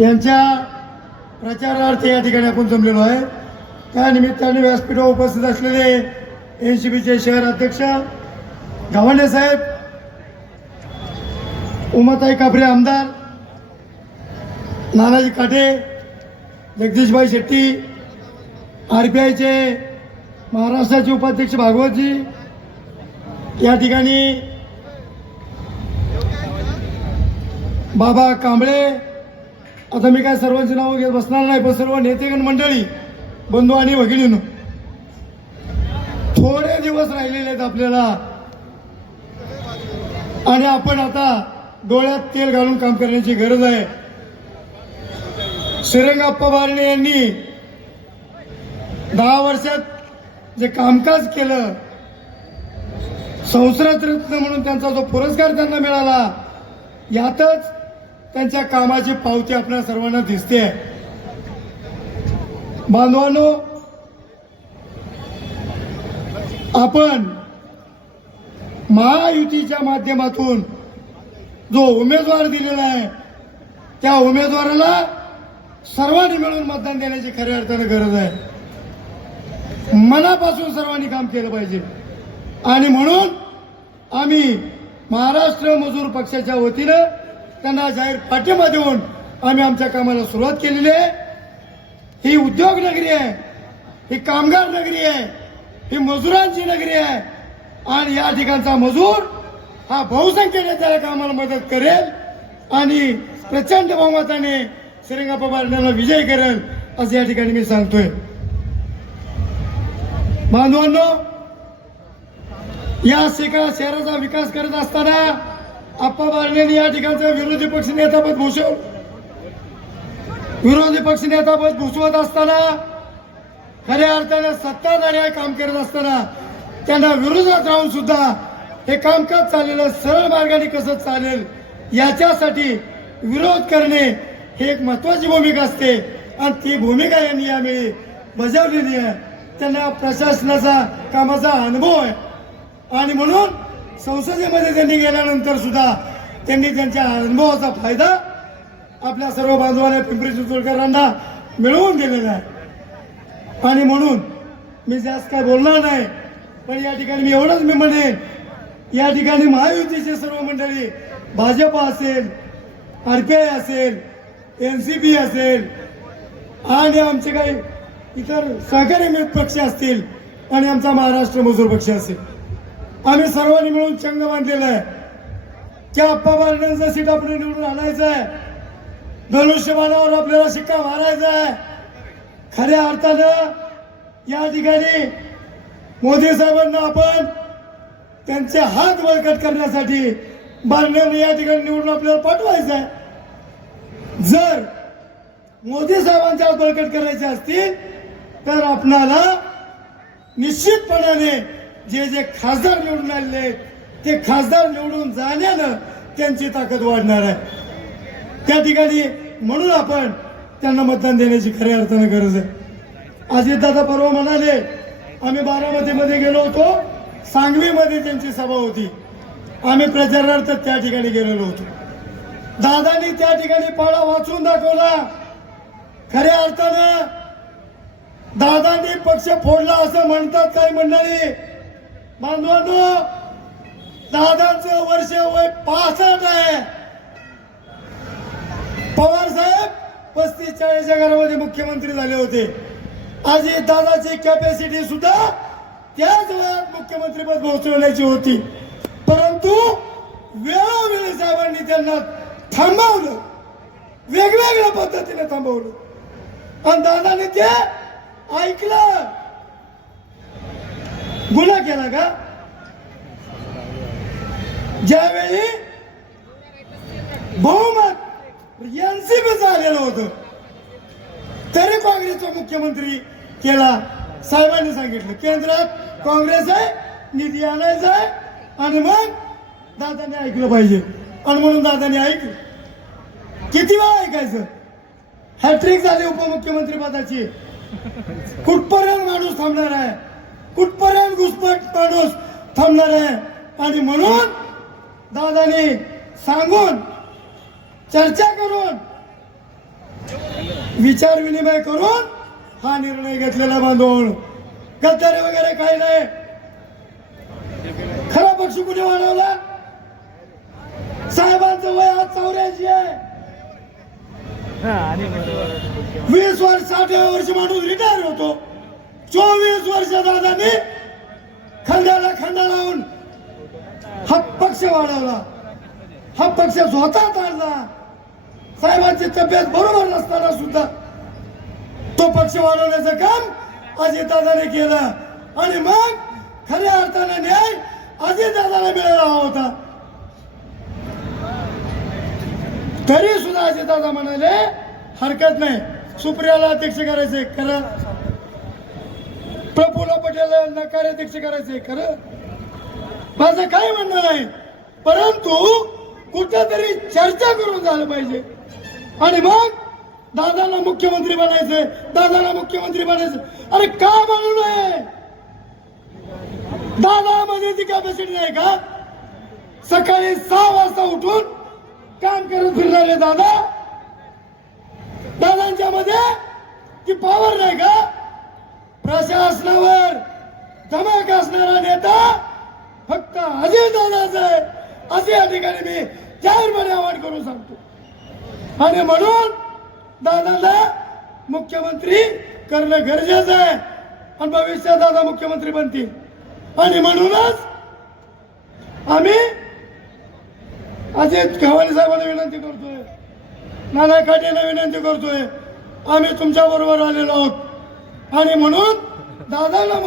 यांच्या प्रचारार्थ या ठिकाणी आपण जमलेलो आहे। त्या निमित्ताने व्यासपीठावर उपस्थित असलेले एनसीपीचे शहर अध्यक्ष गावंडे साहेब, उमाताई कापरे आमदार, नानाजी काटे, जगदीशभाई शेट्टी, आरपीआयचे महाराष्ट्राचे उपाध्यक्ष भागवतजी, या ठिकाणी बाबा कांबळे, आता मी काय सर्वांची नावं घेत बसणार नाही, पण सर्व नेतेगण मंडळी, बंधू आणि भगिनींनो, थोडे दिवस राहिलेले आहेत आपल्याला आणि आपण आता डोळ्यात तेल घालून काम करण्याची गरज आहे। श्रीरंगाप्पा बारणे यांनी 10 वर्षात जे कामकाज केलं, संस्कृत रत्न म्हणून त्यांचा जो पुरस्कार त्यांना मिळाला, यातच त्यांच्या कामाची पावती आपल्या सर्वांना दिसते। बांधवांनो, आपण महायुतीच्या माध्यमातून जो उमेदवार दिलेला आहे, त्या उमेदवाराला सर्वांनी मिळून मतदान देण्याची खऱ्या अर्थाने गरज आहे। मनापासून सर्वांनी काम केलं पाहिजे आणि म्हणून आम्ही महाराष्ट्र मजूर पक्षाच्या वतीनं त्यांना जाहीर पाठिंबा देऊन आम्ही आमच्या कामाला सुरुवात केलेली आहे। ही उद्योग नगरी आहे, ही कामगार नगरी आहे, ही मजुरांची नगरी आहे आणि या ठिकाणचा मजूर हा बहुसंख्येने त्याला कामाला मदत करेल आणि प्रचंड बहुमताने श्रीरंगाप्पा बारण्यांना विजयी करेल असं या ठिकाणी मी सांगतोय। बांधवांनो, या शहराचा विकास करत असताना आप्पा बारण्यांनी या ठिकाणचं विरोधी पक्ष नेतापद भूषवत असताना खऱ्या अर्थाने सत्ताधारी काम करत असताना त्यांना विरोधात राहून सुद्धा हे कामकाज चाललेलं सरळ मार्गाने कसं चालेल याच्यासाठी विरोध करणे ही एक महत्वाची भूमिका असते आणि ती भूमिका यांनी यावेळी बजावलेली आहे। त्यांना प्रशासनाचा कामाचा अनुभव आहे आणि म्हणून संसदेमध्ये त्यांनी गेल्यानंतर सुद्धा त्यांनी त्यांच्या अनुभवाचा फायदा आपल्या सर्व बांधवांना, पिंपरी चिंचवडकरांना मिळवून दिलेला आहे आणि म्हणून मी जास्त काय बोलणार नाही, पण या ठिकाणी मी एवढंच म्हणेन, या ठिकाणी महायुतीचे सर्व मंडळी, भाजप असेल, आरपीआय असेल, एनसीपी असेल आणि आमचे काही इतर सहकारी पक्ष असतील आणि आमचा महाराष्ट्र मजूर पक्ष असेल, आम्ही सर्वांनी मिळून चंग बांधलेला आहे की आप्पा बारण्यांचं सीट आपण निवडून आणायचं आहे, धनुष्यबाणावर आपल्याला शिक्का मारायचा आहे। खऱ्या अर्थानं या ठिकाणी मोदी साहेबांना आपण त्यांचे हात बळकट करण्यासाठी बारण्यांना या ठिकाणी निवडून आपल्याला पाठवायचं आहे। जर मोदी साहेबांचे हात बळकट करायचे असतील तर आपल्याला निश्चितपणाने जे जे खासदार निवडून आलेले आहेत ते खासदार निवडून जाण्यानं त्यांची ताकद वाढणार आहे। त्या ठिकाणी म्हणून आपण त्यांना मतदान देण्याची खऱ्या अर्थाने गरज आहे। अजितदादा परवा म्हणाले, आम्ही बारामतीमध्ये गेलो होतो, सांगवीमध्ये त्यांची सभा होती, आम्ही प्रचारार्थ त्या ठिकाणी गेलेलो होतो। दादांनी त्या ठिकाणी पाळा वाचून दाखवला। खऱ्या अर्थानं दादांनी पक्ष फोडला असं म्हणतात काही मंडळी। बांधवांनो, दादांचं वर्ष वय 65 आहे। पवार साहेब 35-40 घरामध्ये मुख्यमंत्री झाले होते। आज दादाची कॅपॅसिटी सुद्धा त्याच वयात मुख्यमंत्रीपद पोहोचवण्याची होती, परंतु वेळोवेळी साहेबांनी त्यांना थांबवलं, वेगवेगळ्या पद्धतीने थांबवलं आणि दादाने ते ऐकलं। गुन्हा केला का? ज्यावेळी बहुमत एनसीपीचं आलेलं होतं तरी काँग्रेसचा मुख्यमंत्री केला। साहेबांनी सांगितलं केंद्रात काँग्रेस आहे, निधी आणायचा आहे आणि मग दादांनी ऐकलं पाहिजे आणि म्हणून दादांनी ऐकलं। किती वेळा ऐकायचं? हॅट्रिक झाली उपमुख्यमंत्री पदाची। कुठपर्यंत माणूस थांबणार आहे? कुठपर्यंत घुसपट माणूस थांबणार आहे? आणि म्हणून दादांनी सांगून चर्चा करून विचार विनिमय करून हा निर्णय घेतलेला बांधून गद्दारी वगैरे काही नाही. खरा पक्ष कुठे वाढवला? साहेबांचं वय आज 84 आहे. 20 वर्ष 60 वर्ष माणूस रिटायर होतो. 24 वर्ष दादांनी खांद्याला खांदा लावून हा पक्ष वाढवला. हा पक्ष स्वतः काढला. साहेबांची तब्येत बरोबर नसताना सुद्धा तो पक्ष वाढवण्याचं काम अजितदादाने केलं. आणि मग खऱ्या अर्थाने न्याय अजितदादाला मिळाला होता. तरी सुद्धा अजितदादा म्हणाले हरकत नाही, सुप्रियाला अध्यक्ष करायचंय खरं, प्रफुल्ल पटेल नकाराध्यक्ष करायचंय खरं, माझं काय म्हणणं नाही, परंतु कुठेतरी चर्चा करून झालं पाहिजे. आणि मग दादाला मुख्यमंत्री बनायचंय, दादाला मुख्यमंत्री बनायचं. अरे का म्हणू नये? दादामध्ये ती कॅपॅसिटी नाही का? सकाळी 6 वाजता उठून काम करत फिरणारे दादा, दादांच्या मध्ये ती पॉवर नाही का? प्रशासनावर धमक असणारा नेता फक्त अजितदादाच आहे असे या ठिकाणी मी जाहीरपणे आवाहन करून सांगतो. आणि म्हणून दादाला मुख्यमंत्री करणं गरजेचं आहे. आणि भविष्यात दादा मुख्यमंत्री बनतील. आणि म्हणूनच आम्ही अजित गव्हाणे साहेबांना विनंती करतोय, नाना काटेंना विनंती करतोय, आम्ही तुमच्या बरोबर आलेलो आहोत. आणि म्हणून दादाला